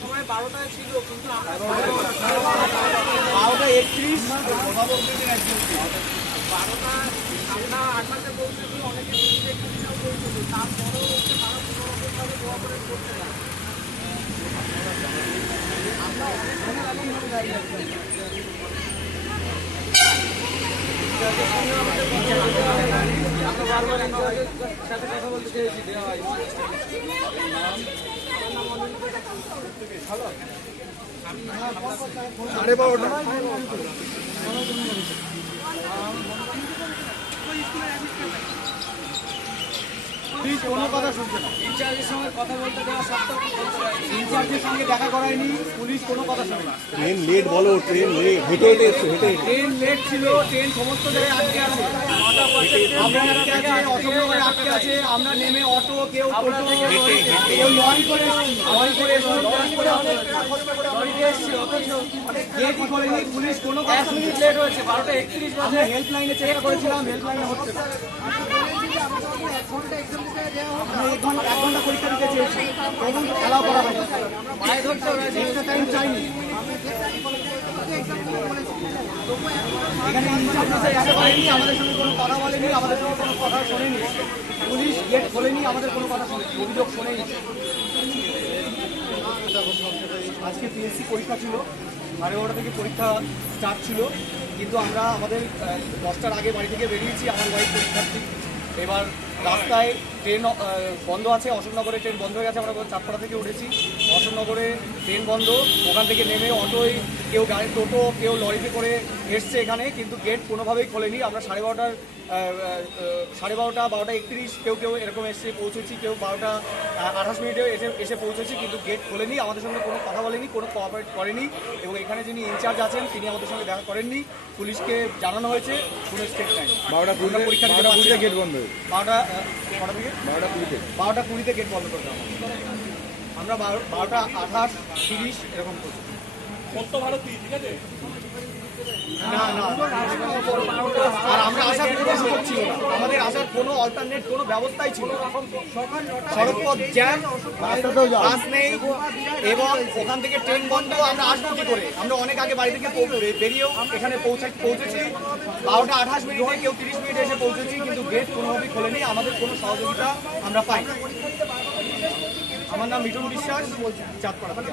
সময় 12টায় ছিল, কিন্তু 12:31 12টা আমরা 8টাতে পৌঁছেছি, অনেকে পৌঁছেছে, তারপরেও হচ্ছে তারা কোনোরকমভাবে কোঅপারেট করতে পারে। আমরা অনেক সময় এমনভাবে দাঁড়িয়ে আছি। আমরা বারবার ইনচার্জের সাথে কথা বলতে চেয়েছি, দেওয়া হয়। সাড়ে 12টা কোনো কথা শুনছে না। ইনচার্জের সঙ্গে কথা বলতে দেওয়া সত্ত্বেও ইনচার্জের সঙ্গে দেখা করায়নি, পুলিশ কোনো কথা শোনে না। ট্রেন লেট বলো, ট্রেন লেট, হেঁটে হেঁটে এসছো, হেঁটে হেঁটে। ট্রেন লেট ছিল, ট্রেন সমস্ত জায়গায় আটকে আছে। আমরা আটকে আছে, অশোকনগরে আটকে আছে। আমরা নেমে অটো, কেউ টোটো, কেউ লরি করে গেট খোলেনি, পুলিশ কোনো কথা 1 মিনিট লেট হয়েছে, 12:31 বাজে। আমরা হেল্পলাইনে চেষ্টা করেছিলাম, হেল্পলাইনে হচ্ছে না। আমরা 1 ঘন্টা পরীক্ষা দিতে চেয়েছি, তখন অ্যালাউ করা হয়নি। পায়ে ধরতে হয়েছে। এক্সট্রা টাইম চাইনি। এখানে ইনচার্জ দেখা করেনি, আমাদের সঙ্গে কোনো কথা বলেনি, আমাদের সঙ্গে কোনো কথা শোনেনি। পুলিশ গেট খোলেনি, আমাদের কোনো কথা শোনেনি, অভিযোগ শোনেনি। আজকে পিএসসি পরীক্ষা ছিল, 12:30 থেকে পরীক্ষা স্টার্ট ছিল, কিন্তু আমরা আমাদের 10টার আগে বাড়ি থেকে বেরিয়েছি। আমার ওয়াইফ পরীক্ষার্থী। এবার রাস্তায় ট্রেন বন্ধ আছে, অশোকনগরে ট্রেন বন্ধ হয়ে গেছে। আমরা চাঁদপাড়া থেকে উঠেছি, অশোকনগরে ট্রেন বন্ধ। ওখান থেকে নেমে অটোয়, কেউ গাড়ি, টোটো, কেউ লরিতে করে এসছে এখানে, কিন্তু গেট কোনোভাবেই খোলেনি। আমরা 12:30 12:31 কেউ এরকম এসে পৌঁছেছি, কেউ 12:28 এসে পৌঁছেছি, কিন্তু গেট খোলেনি। আমাদের সঙ্গে কোনো কথা বলেনি, কোনো কোঅপারেট করেনি। এবং এখানে যিনি ইনচার্জ আছেন তিনি আমাদের সঙ্গে দেখা করেননি। পুলিশকে জানানো হয়েছে, কোনো স্টেপ নেই। 12:20 পরীক্ষা গেট বন্ধ। 12:20 গেট বন্ধ করতে হবে। আমরা 12:28, 30 এরকম করছি। না না, আর আমরা আসার কোনো সুযোগ ছিল না, আমাদের আসার কোনো অল্টারনেট কোনো ব্যবস্থাই ছিল না। সড়কপথ জ্যাম, বাস নেই, এবং ওখান থেকে ট্রেন বন্ধ। আমরা আসবো কি করে? আমরা অনেক আগে বাড়ি থেকে বেরিয়েও এখানে পৌঁছেছি 12:28, কেউ 30 মিনিটে এসে পৌঁছেছি, কিন্তু গেট কোনোভাবেই খোলেনি। আমাদের কোনো সহযোগিতা আমরা পাই। আমার নাম মিঠুন বিশ্বাস, চাঁদপাড়া থেকে।